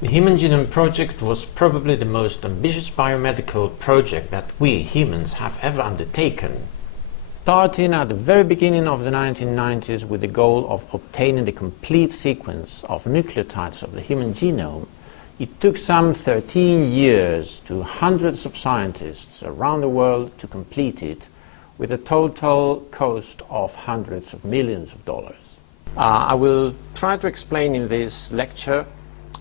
The Human Genome Project was probably the most ambitious biomedical project that we humans have ever undertaken. Starting at the very beginning of the 1990s with the goal of obtaining the complete sequence of nucleotides of the human genome, it took some 13 years to hundreds of scientists around the world to complete it, with a total cost of hundreds of millions of dollars. I will try to explain in this lecture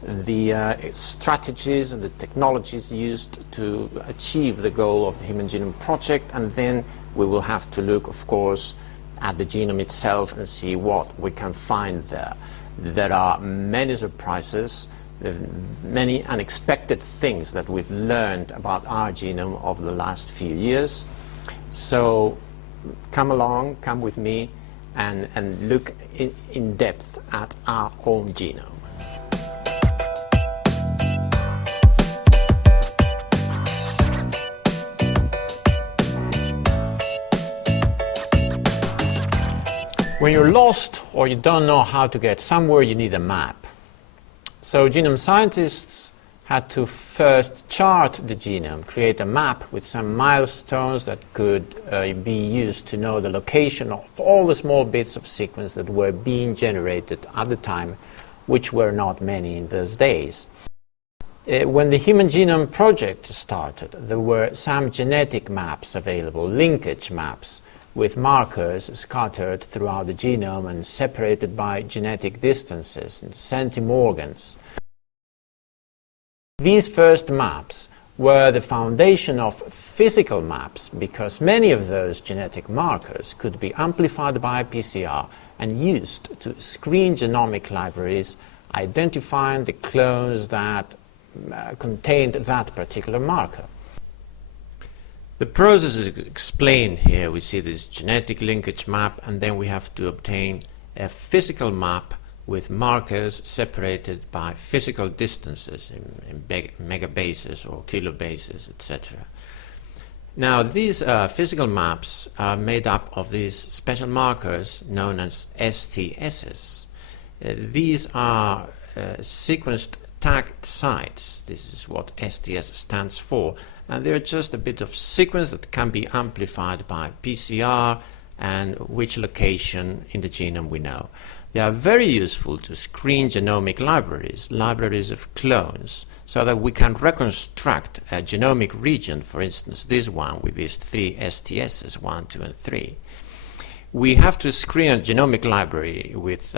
the strategies and the technologies used to achieve the goal of the Human Genome Project, and then we will have to look, of course, at the genome itself and see what we can find there. There are many surprises, many unexpected things that we've learned about our genome over the last few years. So come along, come with me, and look in depth at our own genome. When you're lost or you don't know how to get somewhere, you need a map. So genome scientists had to first chart the genome, create a map with some milestones that could be used to know the location of all the small bits of sequence that were being generated at the time, which were not many in those days. When the Human Genome Project started, there were some genetic maps available, linkage maps, with markers scattered throughout the genome and separated by genetic distances in centimorgans. These first maps were the foundation of physical maps because many of those genetic markers could be amplified by PCR and used to screen genomic libraries, identifying the clones that contained that particular marker. The process is explained here. We see this genetic linkage map, and then we have to obtain a physical map with markers separated by physical distances in megabases or kilobases, etc. Now, these physical maps are made up of these special markers known as STSs. These are sequenced tagged sites. This is what STS stands for. And they're just a bit of sequence that can be amplified by PCR and which location in the genome we know. They are very useful to screen genomic libraries of clones, so that we can reconstruct a genomic region, for instance this one with these three STSs, 1, 2 and 3. We have to screen a genomic library with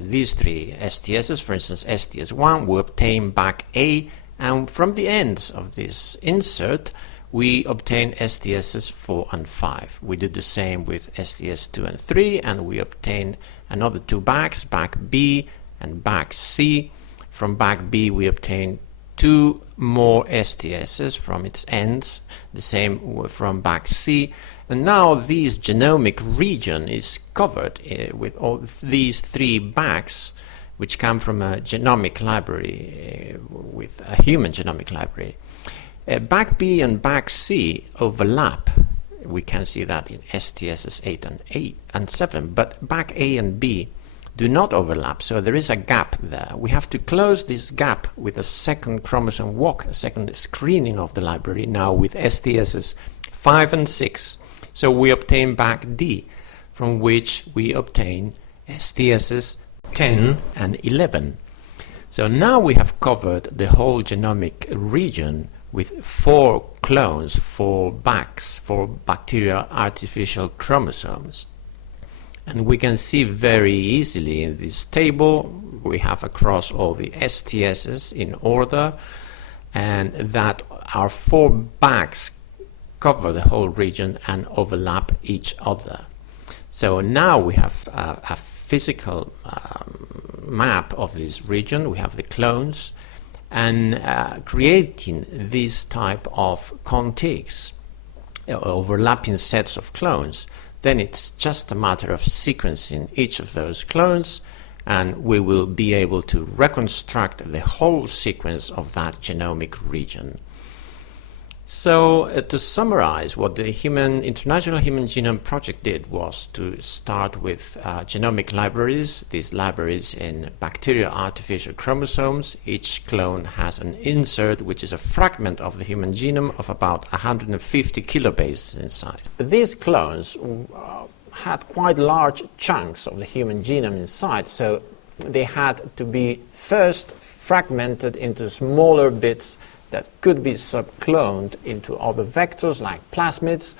these three STSs, for instance STS1, we obtain back A, and from the ends of this insert we obtain STSs 4 and 5. We do the same with STS 2 and 3, and we obtain another two backs, back B and back C. From back B we obtain two more STSs from its ends, the same from back C. And now this genomic region is covered with all these three backs, which come from a genomic library, with a human genomic library. Back B and back C overlap. We can see that in STSs 8 and 7, but back A and B do not overlap, so there is a gap there. We have to close this gap with a second chromosome walk, a second screening of the library, now with STSs 5 and 6. So we obtain back D, from which we obtain STSs 10 and 11. So now we have covered the whole genomic region with 4 clones, 4 backs, 4 bacterial artificial chromosomes. And we can see very easily in this table, we have across all the STSs in order, and that our 4 backs cover the whole region and overlap each other. So now we have a physical map of this region. We have the clones, and creating this type of contigs, overlapping sets of clones, then it's just a matter of sequencing each of those clones, and we will be able to reconstruct the whole sequence of that genomic region. So, to summarize, what the International Human Genome Project did was to start with genomic libraries, these libraries in bacterial artificial chromosomes. Each clone has an insert, which is a fragment of the human genome of about 150 kilobases in size. These clones had quite large chunks of the human genome inside, so they had to be first fragmented into smaller bits that could be subcloned into other vectors like plasmids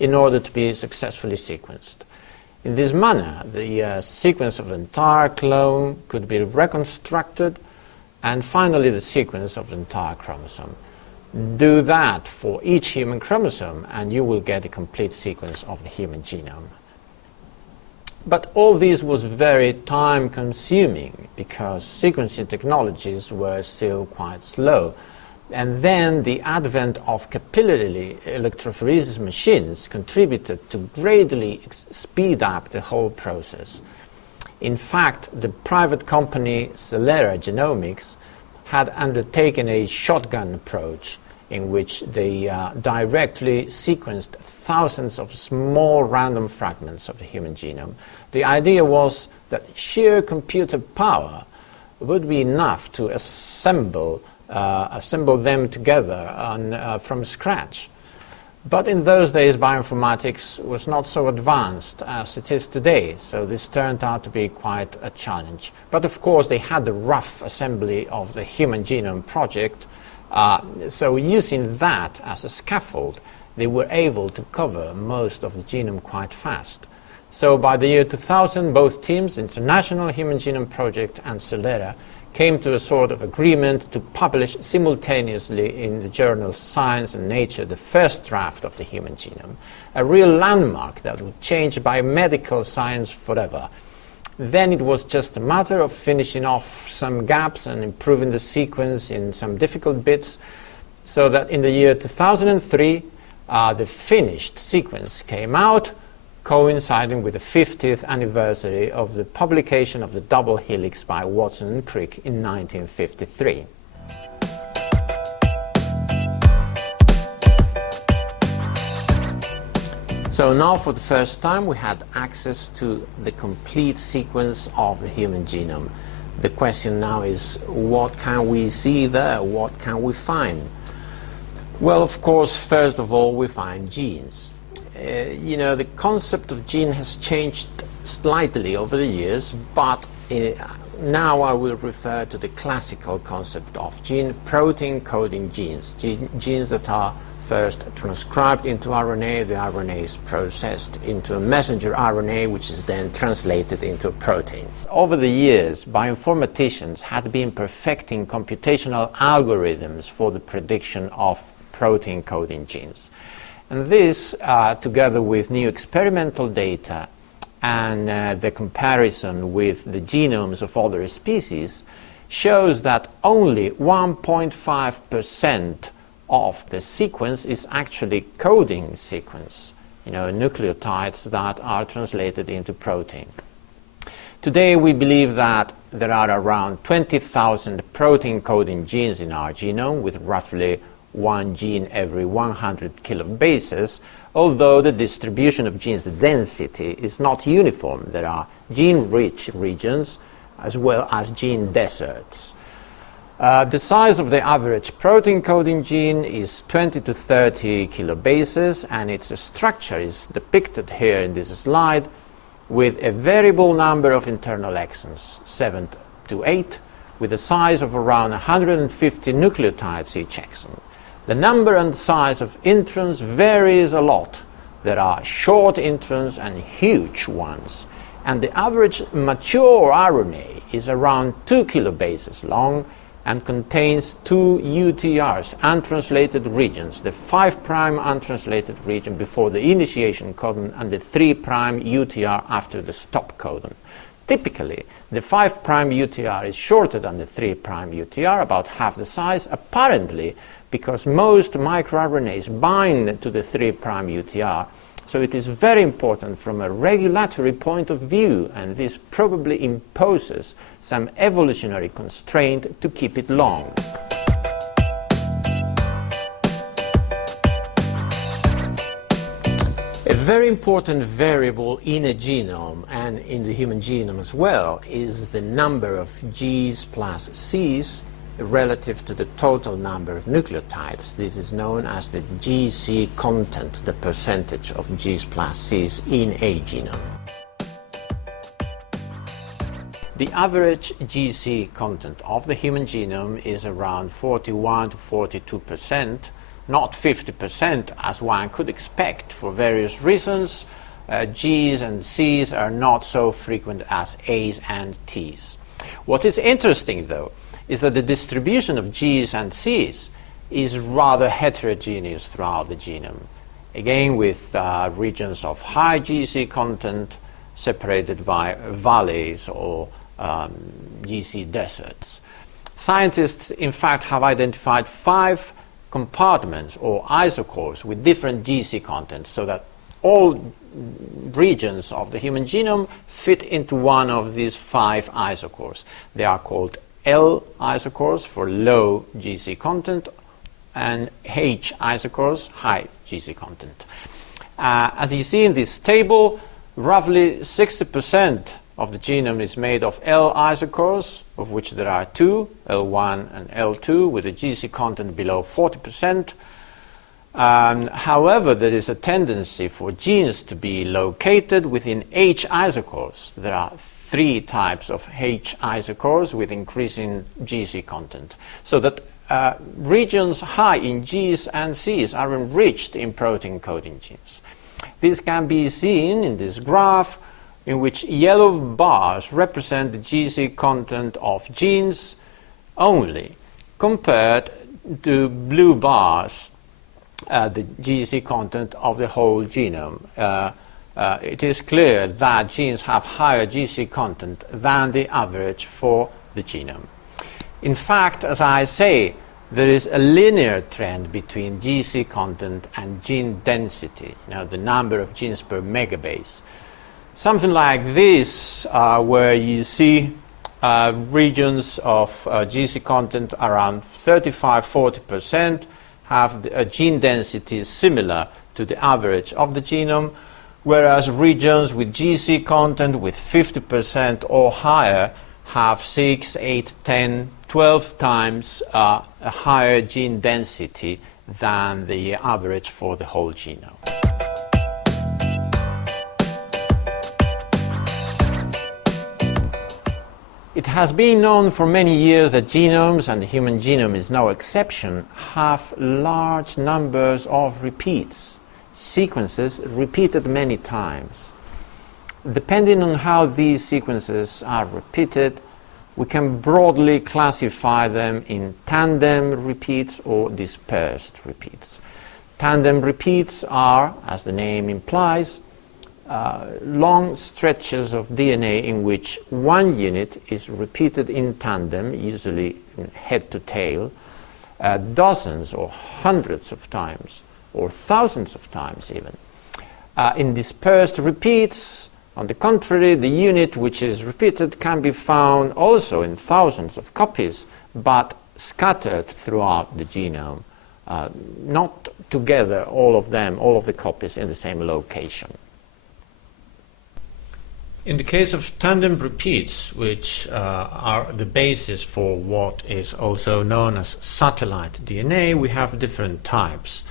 in order to be successfully sequenced. In this manner, the sequence of the entire clone could be reconstructed, and finally the sequence of the entire chromosome. Do that for each human chromosome and you will get a complete sequence of the human genome. But all this was very time-consuming because sequencing technologies were still quite slow. And then the advent of capillary electrophoresis machines contributed to greatly speed up the whole process. In fact, the private company Celera Genomics had undertaken a shotgun approach in which they directly sequenced thousands of small random fragments of the human genome. The idea was that sheer computer power would be enough to assemble them together from scratch. But in those days, bioinformatics was not so advanced as it is today, so this turned out to be quite a challenge. But of course, they had the rough assembly of the Human Genome Project, so using that as a scaffold, they were able to cover most of the genome quite fast. So by the year 2000, both teams, International Human Genome Project and Celera, came to a sort of agreement to publish simultaneously in the journals Science and Nature the first draft of the human genome, a real landmark that would change biomedical science forever. Then it was just a matter of finishing off some gaps and improving the sequence in some difficult bits, so that in the year 2003 the finished sequence came out, coinciding with the 50th anniversary of the publication of the double helix by Watson and Crick in 1953. So now for the first time we had access to the complete sequence of the human genome. The question now is, what can we see there? What can we find? Well, of course, first of all, we find genes. The concept of gene has changed slightly over the years, but now I will refer to the classical concept of gene, protein coding genes, genes that are first transcribed into RNA, the RNA is processed into a messenger RNA, which is then translated into a protein. Over the years, bioinformaticians had been perfecting computational algorithms for the prediction of protein coding genes. And this, together with new experimental data and the comparison with the genomes of other species, shows that only 1.5% of the sequence is actually coding sequence, nucleotides that are translated into protein. Today we believe that there are around 20,000 protein coding genes in our genome, with roughly one gene every 100 kilobases, although the distribution of genes, the density, is not uniform. There are gene-rich regions as well as gene deserts. The size of the average protein coding gene is 20 to 30 kilobases, and its structure is depicted here in this slide with a variable number of internal exons, 7 to 8, with a size of around 150 nucleotides each exon. The number and size of introns varies a lot. There are short introns and huge ones, and the average mature RNA is around 2 kilobases long and contains 2 UTRs, untranslated regions, the 5' untranslated region before the initiation codon and the 3' UTR after the stop codon. Typically, the 5' UTR is shorter than the 3' UTR, about half the size, apparently because most microRNAs bind to the 3' UTR. So it is very important from a regulatory point of view, and this probably imposes some evolutionary constraint to keep it long. A very important variable in a genome and in the human genome as well is the number of Gs plus Cs relative to the total number of nucleotides. This is known as the GC content, the percentage of Gs plus Cs in a genome. The average GC content of the human genome is around 41 to 42%, not 50% as one could expect for various reasons. Gs and Cs are not so frequent as As and Ts. What is interesting though is that the distribution of Gs and Cs is rather heterogeneous throughout the genome, again with regions of high GC content separated by valleys or GC deserts. Scientists in fact have identified 5 compartments or isocores with different GC contents so that all regions of the human genome fit into one of these 5 isocores. They are called L isocores for low GC content and H isocores, high GC content. As you see in this table, roughly 60% of the genome is made of L isocores, of which there are 2, L1 and L2, with a GC content below 40%. However, there is a tendency for genes to be located within H isocores. There are 3 types of H isocores with increasing GC content, so that regions high in Gs and Cs are enriched in protein coding genes. This can be seen in this graph, in which yellow bars represent the GC content of genes only, compared to blue bars, the GC content of the whole genome. It is clear that genes have higher GC content than the average for the genome. In fact, as I say, there is a linear trend between GC content and gene density, the number of genes per megabase. Something like this, where you see regions of GC content around 35–40% have a gene density similar to the average of the genome, whereas regions with GC content with 50% or higher have 6, 8, 10, 12 times a higher gene density than the average for the whole genome. It has been known for many years that genomes, and the human genome is no exception, have large numbers of repeats, sequences repeated many times. Depending on how these sequences are repeated, we can broadly classify them in tandem repeats or dispersed repeats. Tandem repeats are, as the name implies, long stretches of DNA in which one unit is repeated in tandem, usually head to tail, dozens or hundreds of times, or thousands of times even. In dispersed repeats, on the contrary, the unit which is repeated can be found also in thousands of copies, but scattered throughout the genome, not together, all of the copies in the same location. In the case of tandem repeats, which are the basis for what is also known as satellite DNA, we have different types.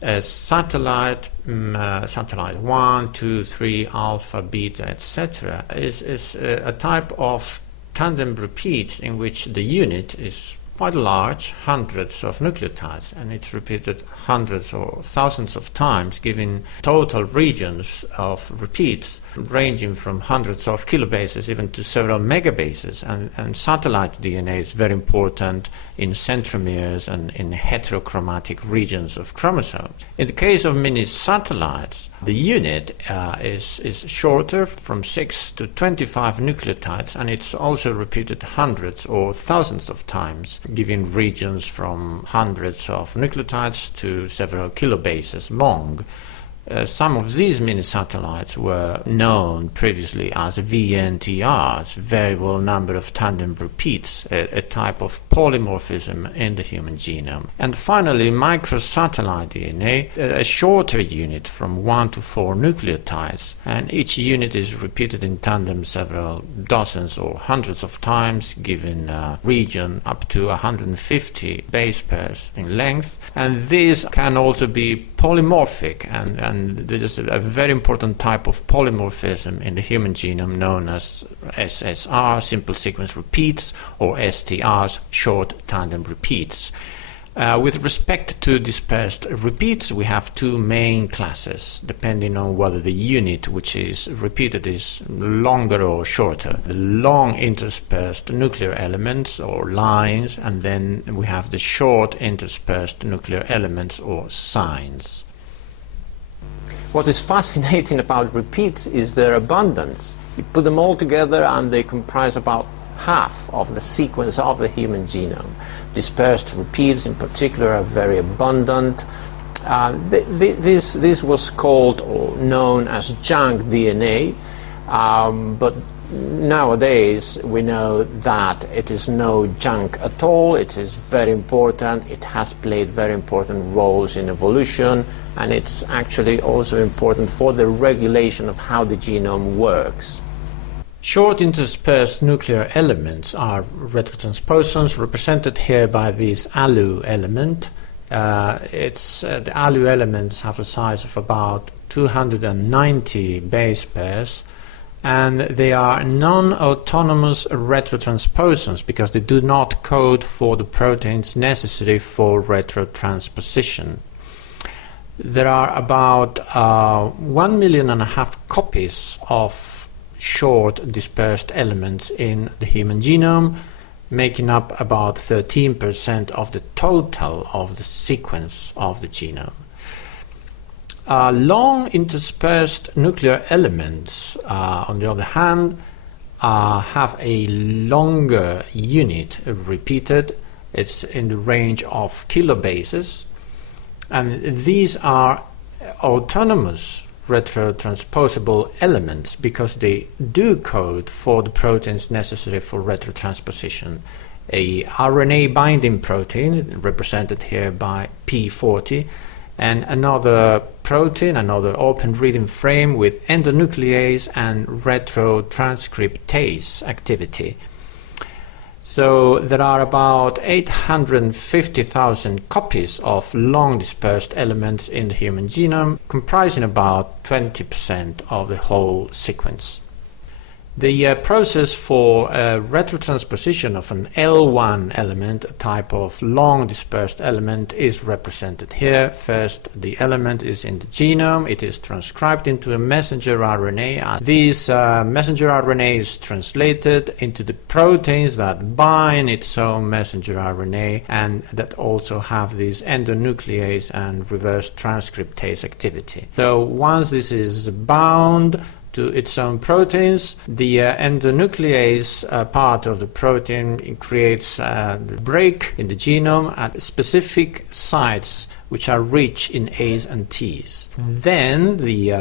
As satellite 1, 2, 3, alpha, beta, etc. is a type of tandem repeat in which the unit is quite large, hundreds of nucleotides, and it's repeated hundreds or thousands of times, giving total regions of repeats ranging from hundreds of kilobases even to several megabases. And satellite DNA is very important in centromeres and in heterochromatic regions of chromosomes. In the case of mini-satellites, the unit is shorter, from 6 to 25 nucleotides, and it's also repeated hundreds or thousands of times, giving regions from hundreds of nucleotides to several kilobases long. Some of these mini-satellites were known previously as VNTRs, variable number of tandem repeats, a type of polymorphism in the human genome. And finally, microsatellite DNA, a shorter unit from 1 to 4 nucleotides, and each unit is repeated in tandem several dozens or hundreds of times, giving a region up to 150 base pairs in length. And these can also be polymorphic, and there is a very important type of polymorphism in the human genome known as SSR, simple sequence repeats, or STRs, short tandem repeats. With respect to dispersed repeats, we have two main classes, depending on whether the unit which is repeated is longer or shorter. The long interspersed nuclear elements or lines, and then we have the short interspersed nuclear elements or signs. What is fascinating about repeats is their abundance. You put them all together and they comprise about half of the sequence of the human genome. Dispersed repeats in particular are very abundant. This was called or known as junk DNA, but nowadays we know that it is no junk at all. It is very important. It has played very important roles in evolution, and it's actually also important for the regulation of how the genome works. Short interspersed nuclear elements are retrotransposons, represented here by this ALU element. The ALU elements have a size of about 290 base pairs, and they are non-autonomous retrotransposons because they do not code for the proteins necessary for retrotransposition. There are about 1.5 million copies of short dispersed elements in the human genome, making up about 13% of the total of the sequence of the genome. Long interspersed nuclear elements, on the other hand, have a longer unit repeated. It's in the range of kilobases, and these are autonomous retrotransposable elements because they do code for the proteins necessary for retrotransposition. A RNA binding protein, represented here by P40, and another protein, another open reading frame with endonuclease and retrotranscriptase activity. So there are about 850,000 copies of long dispersed elements in the human genome, comprising about 20% of the whole sequence. The process for retrotransposition of an L1 element, a type of long dispersed element, is represented here. First, the element is in the genome. It is transcribed into a messenger RNA. And this messenger RNA is translated into the proteins that bind its own messenger RNA and that also have this endonuclease and reverse transcriptase activity. So once this is bound to its own proteins, the endonuclease part of the protein creates a break in the genome at specific sites which are rich in A's and T's. Then the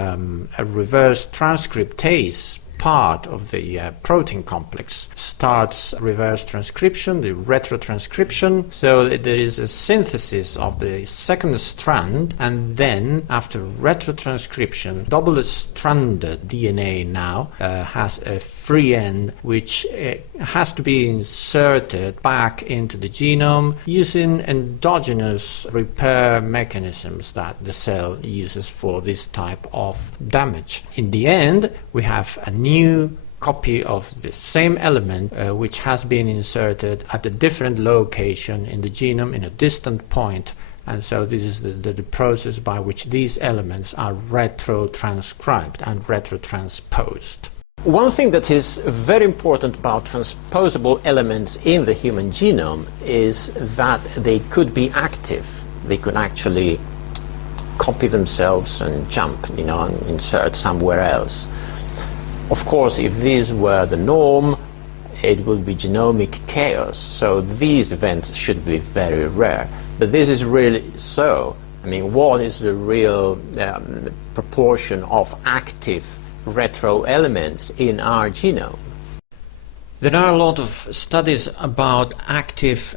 reverse transcriptase part of the protein complex starts reverse transcription, the retrotranscription, so that there is a synthesis of the second strand, and then after retrotranscription, double-stranded DNA now has a free end which has to be inserted back into the genome using endogenous repair mechanisms that the cell uses for this type of damage. In the end, we have a new copy of the same element which has been inserted at a different location in the genome in a distant point, and so this is the process by which these elements are retrotranscribed and retrotransposed. One thing that is very important about transposable elements in the human genome is that they could be active. They could actually copy themselves and jump, and insert somewhere else. Of course, if these were the norm, it would be genomic chaos, so these events should be very rare. But this is really so I mean, what is the real proportion of active retro elements in our genome? There are a lot of studies about active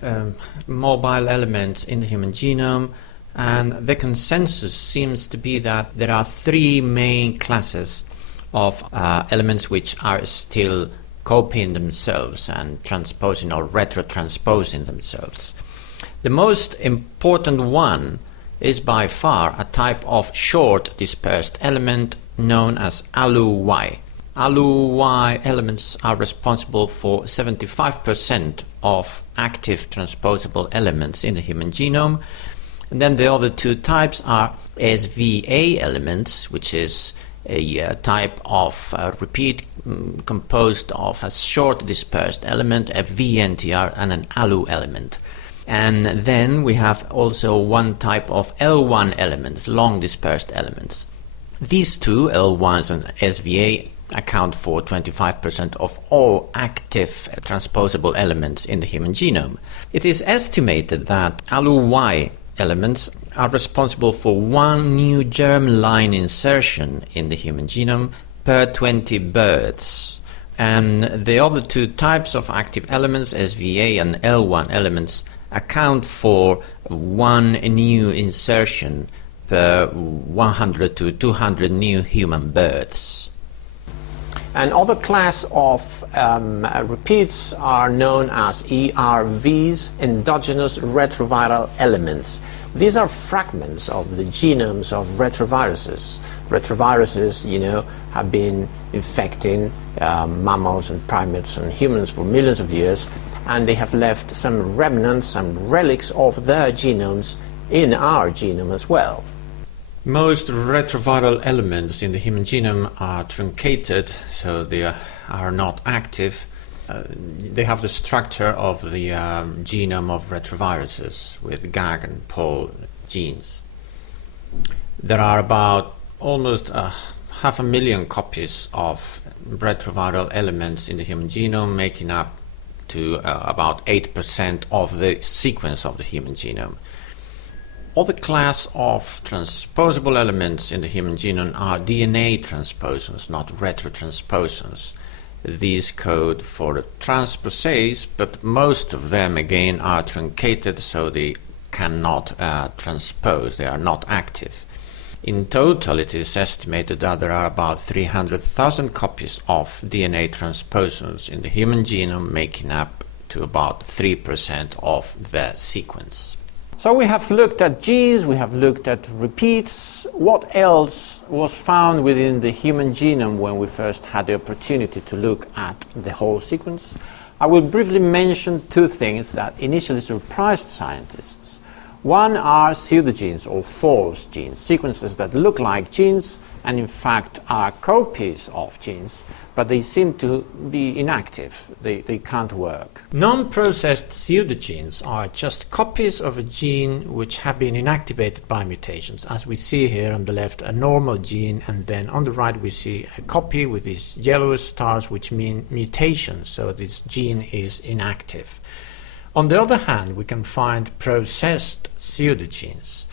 mobile elements in the human genome, and the consensus seems to be that there are three main classes of elements which are still copying themselves and transposing or retrotransposing themselves. The most important one is by far a type of short dispersed element known as ALU-Y. ALU-Y elements are responsible for 75% of active transposable elements in the human genome. And then the other two types are SVA elements, which is a type of repeat composed of a short dispersed element, a VNTR, and an ALU element. And then we have also one type of L1 elements, long dispersed elements. These two, L1s and SVA, account for 25% of all active transposable elements in the human genome. It is estimated that ALU-Y elements are responsible for one new germline insertion in the human genome per 20 births. And the other two types of active elements, SVA and L1 elements, account for one new insertion per 100 to 200 new human births. Another class of repeats are known as ERVs, endogenous retroviral elements. These are fragments of the genomes of retroviruses. Retroviruses, you know, have been infecting mammals and primates and humans for millions of years, and they have left some remnants, some relics of their genomes in our genome as well. Most retroviral elements in the human genome are truncated, so they are not active. They have the structure of the genome of retroviruses with GAG and POL genes. There are about almost 500,000 copies of retroviral elements in the human genome, making up to about 8% of the sequence of the human genome. Other class of transposable elements in the human genome are DNA transposons, not retrotransposons. These code for the transposase, but most of them again are truncated, so they cannot transpose, they are not active. In total, it is estimated that there are about 300,000 copies of DNA transposons in the human genome, making up to about 3% of the sequence. So we have looked at genes, we have looked at repeats. What else was found within the human genome when we first had the opportunity to look at the whole sequence? I will briefly mention two things that initially surprised scientists. One are pseudogenes or false genes, sequences that look like genes and in fact are copies of genes, but they seem to be inactive, they can't work. Non-processed pseudogenes are just copies of a gene which have been inactivated by mutations. As we see here on the left, a normal gene, and then on the right we see a copy with these yellow stars which mean mutations, so this gene is inactive. On the other hand, we can find processed pseudogenes.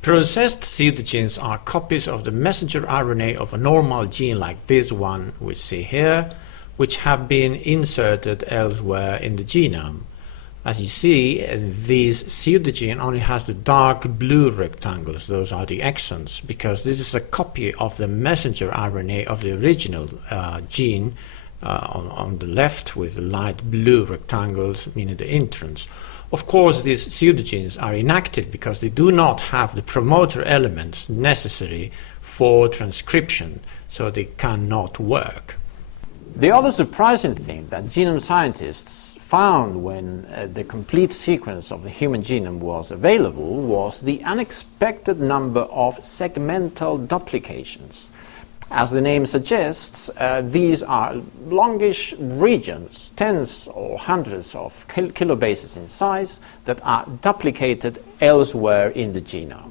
Processed pseudogenes are copies of the messenger RNA of a normal gene like this one we see here, which have been inserted elsewhere in the genome. As you see, this pseudogene only has the dark blue rectangles, those are the exons, because this is a copy of the messenger RNA of the original gene on the left with the light blue rectangles, meaning the introns. Of course, these pseudogenes are inactive because they do not have the promoter elements necessary for transcription, so they cannot work. The other surprising thing that genome scientists found when the complete sequence of the human genome was available was the unexpected number of segmental duplications. As the name suggests, these are longish regions, tens or hundreds of kilobases in size, that are duplicated elsewhere in the genome.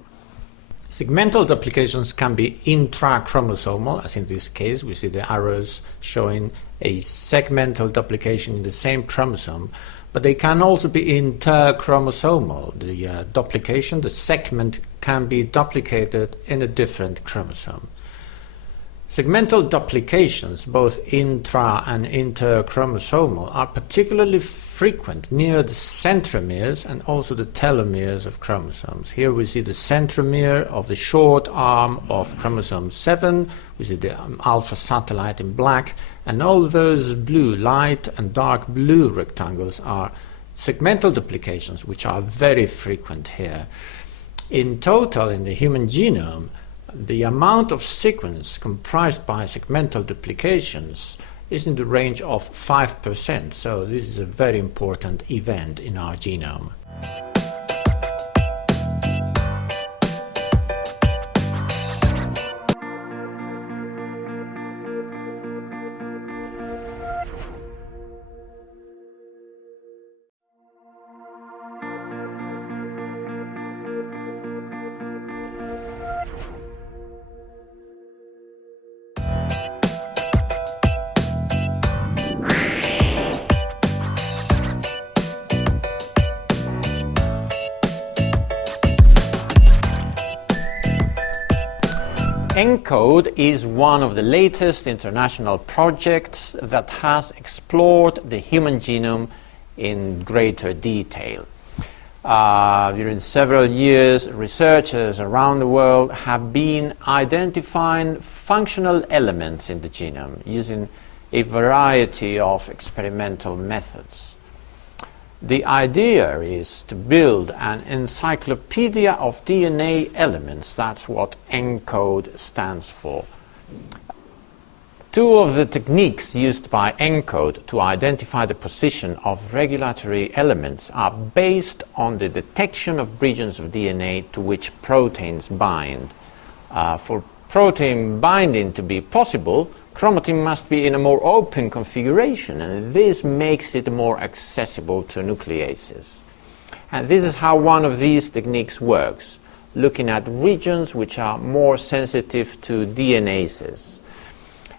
Segmental duplications can be intrachromosomal, as in this case we see the arrows showing a segmental duplication in the same chromosome, but they can also be interchromosomal. The duplication, the segment, can be duplicated in a different chromosome. Segmental duplications, both intra and interchromosomal, are particularly frequent near the centromeres and also the telomeres of chromosomes. Here we see the centromere of the short arm of chromosome 7, we see the alpha satellite in black, and all those blue, light and dark blue rectangles are segmental duplications, which are very frequent here. In total, in the human genome, the amount of sequence comprised by segmental duplications is in the range of 5%, so this is a very important event in our genome. ENCODE is one of the latest international projects that has explored the human genome in greater detail. During several years, researchers around the world have been identifying functional elements in the genome using a variety of experimental methods. The idea is to build an encyclopedia of DNA elements. That's what ENCODE stands for. Two of the techniques used by ENCODE to identify the position of regulatory elements are based on the detection of regions of DNA to which proteins bind. For protein binding to be possible, chromatin must be in a more open configuration, and this makes it more accessible to nucleases. And this is how one of these techniques works, looking at regions which are more sensitive to DNases.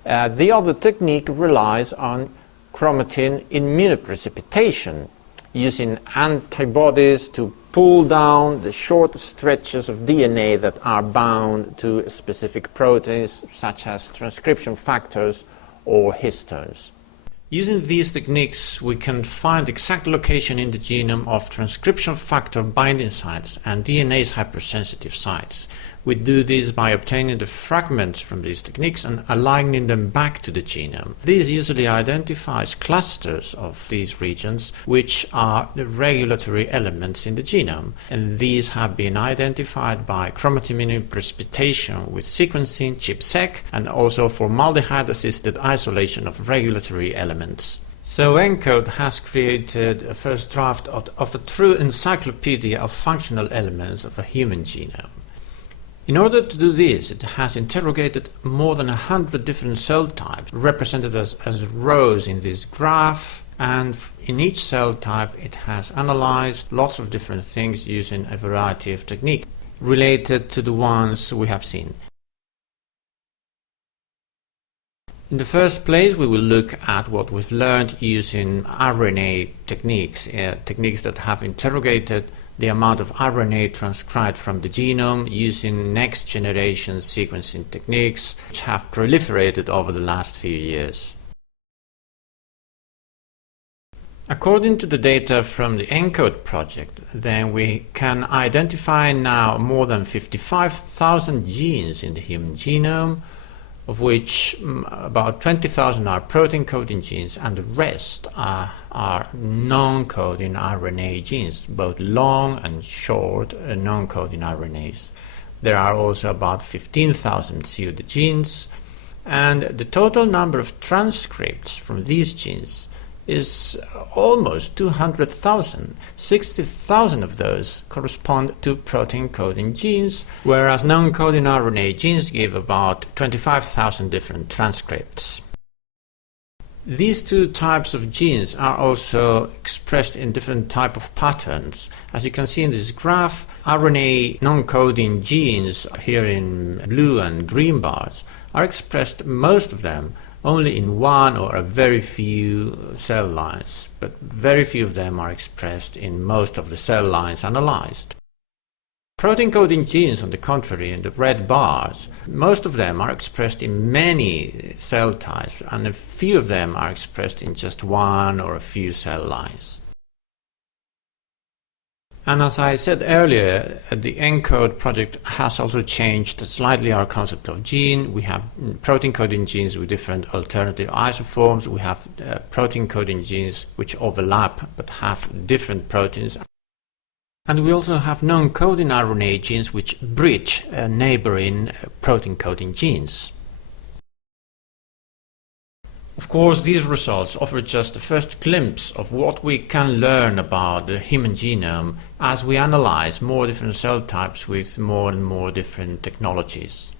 The other technique relies on chromatin immunoprecipitation, using antibodies to pull down the short stretches of DNA that are bound to specific proteins, such as transcription factors or histones. Using these techniques, we can find the exact location in the genome of transcription factor binding sites and DNase hypersensitive sites. We do this by obtaining the fragments from these techniques and aligning them back to the genome. This usually identifies clusters of these regions, which are the regulatory elements in the genome, and these have been identified by chromatin immunoprecipitation with sequencing, ChIP-seq, and also formaldehyde-assisted isolation of regulatory elements. So ENCODE has created a first draft of a true encyclopedia of functional elements of a human genome. In order to do this, it has interrogated more than 100 different cell types, represented as rows in this graph, and in each cell type it has analyzed lots of different things using a variety of techniques related to the ones we have seen. In the first place, we will look at what we've learned using RNA techniques, techniques that have interrogated the amount of RNA transcribed from the genome using next-generation sequencing techniques which have proliferated over the last few years. According to the data from the ENCODE project, then we can identify now more than 55,000 genes in the human genome, of which about 20,000 are protein-coding genes, and the rest are non-coding RNA genes, both long and short non-coding RNAs. There are also about 15,000 pseudogenes, and the total number of transcripts from these genes is almost 200,000. 60,000 of those correspond to protein-coding genes, whereas non-coding RNA genes give about 25,000 different transcripts. These two types of genes are also expressed in different type of patterns. As you can see in this graph, RNA non-coding genes here in blue and green bars are expressed, most of them, only in one or a very few cell lines, but very few of them are expressed in most of the cell lines analyzed. Protein coding genes, on the contrary, in the red bars, most of them are expressed in many cell types, and a few of them are expressed in just one or a few cell lines. And as I said earlier, the ENCODE project has also changed slightly our concept of gene. We have protein coding genes with different alternative isoforms. We have protein coding genes which overlap but have different proteins. And we also have non-coding RNA genes which bridge neighboring protein coding genes. Of course, these results offer just the first glimpse of what we can learn about the human genome as we analyze more different cell types with more and more different technologies.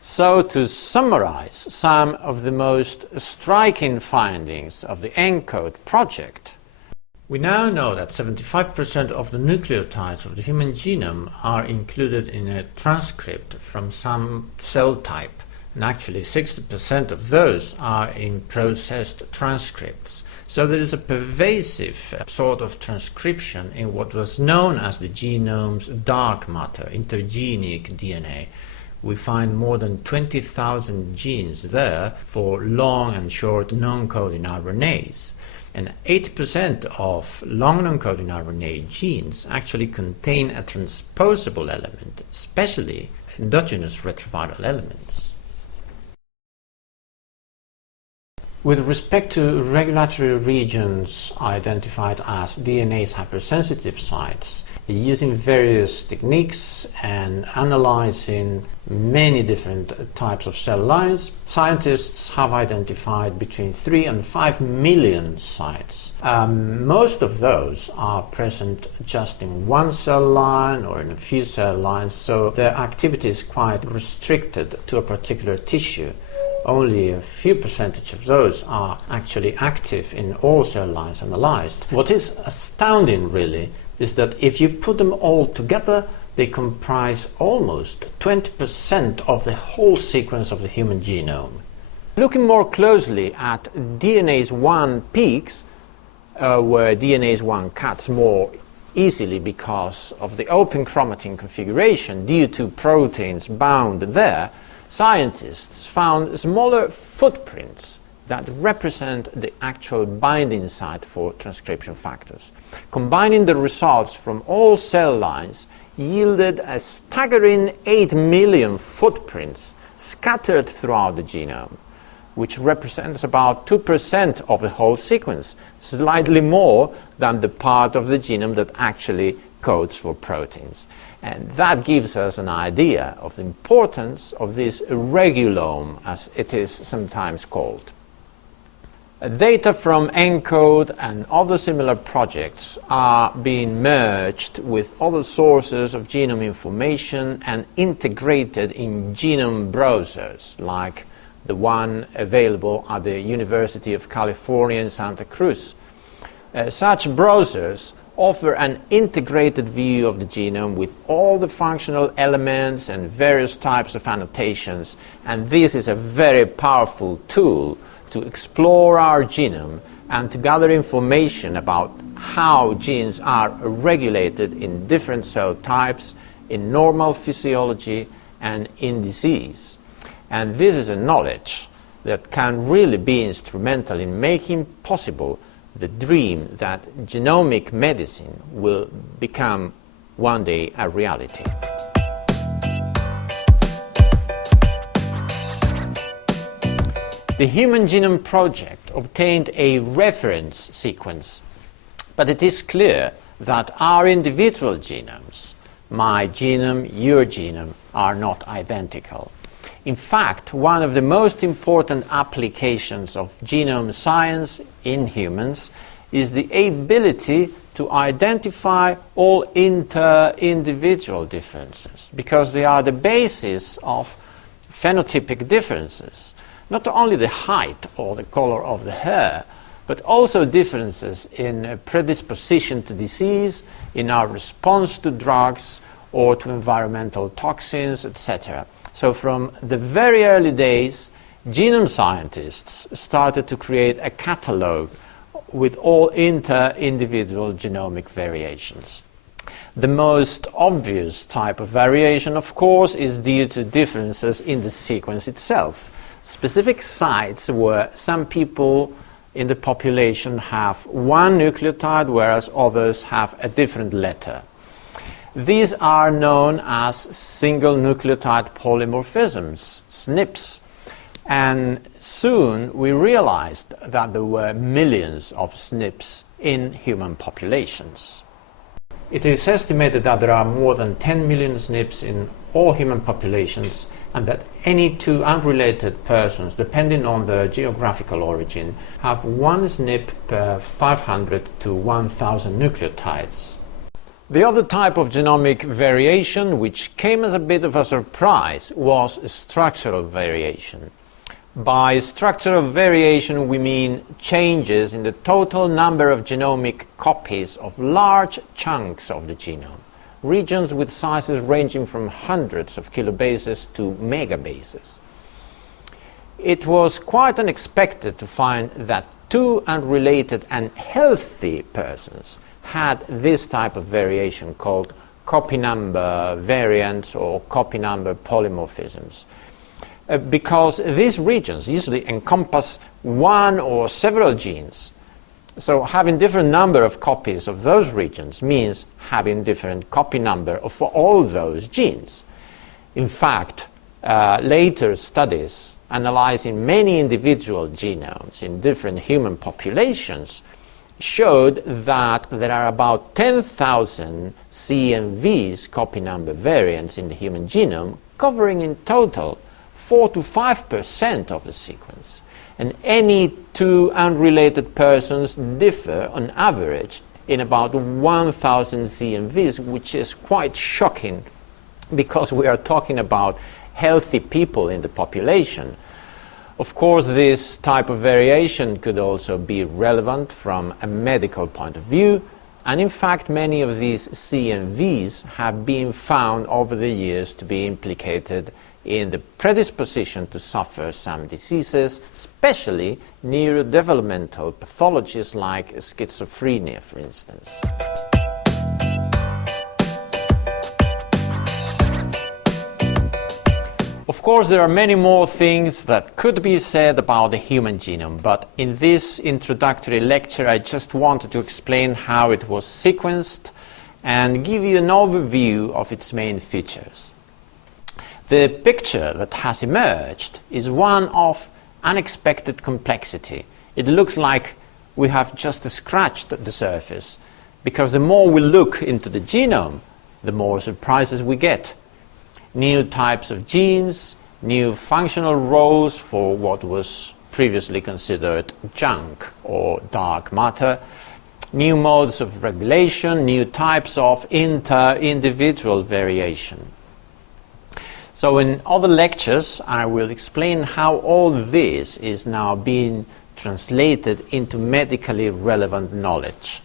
So, to summarize some of the most striking findings of the ENCODE project, we now know that 75% of the nucleotides of the human genome are included in a transcript from some cell type, and actually 60% of those are in processed transcripts. So there is a pervasive sort of transcription in what was known as the genome's dark matter, intergenic DNA. We find more than 20,000 genes there for long and short non-coding RNAs. And 80% of long non-coding RNA genes actually contain a transposable element, especially endogenous retroviral elements. With respect to regulatory regions identified as DNase hypersensitive sites, using various techniques and analyzing many different types of cell lines, scientists have identified between 3 and 5 million sites. Most of those are present just in one cell line or in a few cell lines, so their activity is quite restricted to a particular tissue. Only a few percentage of those are actually active in all cell lines analyzed. What is astounding, really, is that if you put them all together, they comprise almost 20% of the whole sequence of the human genome. Looking more closely at DNase 1 peaks, where DNase 1 cuts more easily because of the open chromatin configuration due to proteins bound there, scientists found smaller footprints that represent the actual binding site for transcription factors. Combining the results from all cell lines yielded a staggering 8 million footprints scattered throughout the genome, which represents about 2% of the whole sequence, slightly more than the part of the genome that actually codes for proteins. And that gives us an idea of the importance of this regulome, as it is sometimes called. Data from ENCODE and other similar projects are being merged with other sources of genome information and integrated in genome browsers, like the one available at the University of California in Santa Cruz. Such browsers offer an integrated view of the genome with all the functional elements and various types of annotations, and this is a very powerful tool to explore our genome and to gather information about how genes are regulated in different cell types, in normal physiology and in disease. And this is a knowledge that can really be instrumental in making possible the dream that genomic medicine will become one day a reality. The Human Genome Project obtained a reference sequence, but it is clear that our individual genomes, my genome, your genome, are not identical. In fact, one of the most important applications of genome science in humans is the ability to identify all inter-individual differences, because they are the basis of phenotypic differences. Not only the height or the color of the hair, but also differences in predisposition to disease, in our response to drugs or to environmental toxins, etc. So from the very early days, genome scientists started to create a catalogue with all inter-individual genomic variations. The most obvious type of variation, of course, is due to differences in the sequence itself. Specific sites where some people in the population have one nucleotide, whereas others have a different letter. These are known as single nucleotide polymorphisms, SNPs. And soon we realized that there were millions of SNPs in human populations. It is estimated that there are more than 10 million SNPs in all human populations, and that any two unrelated persons, depending on their geographical origin, have one SNP per 500 to 1,000 nucleotides. The other type of genomic variation, which came as a bit of a surprise, was structural variation. By structural variation, we mean changes in the total number of genomic copies of large chunks of the genome, regions with sizes ranging from hundreds of kilobases to megabases. It was quite unexpected to find that two unrelated and healthy persons had this type of variation called copy number variants or copy number polymorphisms. Because these regions usually encompass one or several genes. So having different number of copies of those regions means having different copy number of all those genes. In fact, later studies analyzing many individual genomes in different human populations showed that there are about 10,000 CNVs, copy number variants, in the human genome, covering in total 4 to 5% of the sequence. And any two unrelated persons differ on average in about 1,000 CNVs, which is quite shocking because we are talking about healthy people in the population. Of course, this type of variation could also be relevant from a medical point of view, and in fact many of these CNVs have been found over the years to be implicated in the predisposition to suffer some diseases, especially neurodevelopmental pathologies like schizophrenia, for instance. Of course, there are many more things that could be said about the human genome, but in this introductory lecture I just wanted to explain how it was sequenced and give you an overview of its main features. The picture that has emerged is one of unexpected complexity. It looks like we have just scratched the surface, because the more we look into the genome, the more surprises we get. New types of genes, new functional roles for what was previously considered junk or dark matter, new modes of regulation, new types of inter-individual variation. So in other lectures I will explain how all this is now being translated into medically relevant knowledge,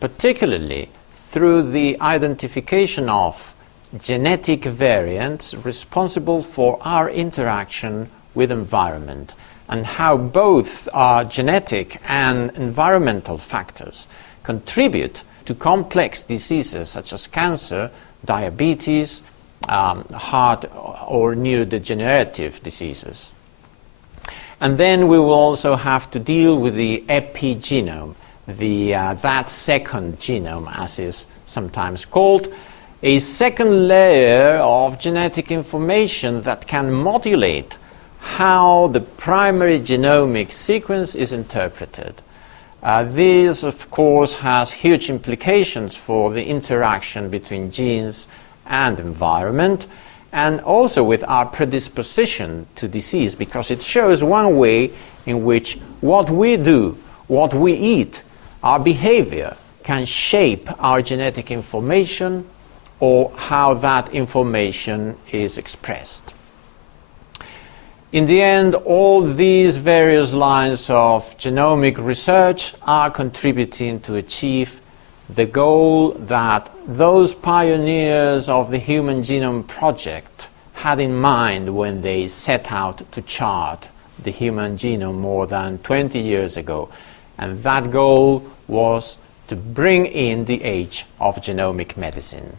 particularly through the identification of genetic variants responsible for our interaction with environment, and how both our genetic and environmental factors contribute to complex diseases such as cancer, diabetes, heart or neurodegenerative diseases. And then we will also have to deal with the epigenome, that second genome, as is sometimes called, a second layer of genetic information that can modulate how the primary genomic sequence is interpreted. This, of course, has huge implications for the interaction between genes and environment, and also with our predisposition to disease, because it shows one way in which what we do, what we eat, our behavior can shape our genetic information or how that information is expressed. In the end, all these various lines of genomic research are contributing to achieve the goal that those pioneers of the Human Genome Project had in mind when they set out to chart the human genome more than 20 years ago. And that goal was to bring in the age of genomic medicine.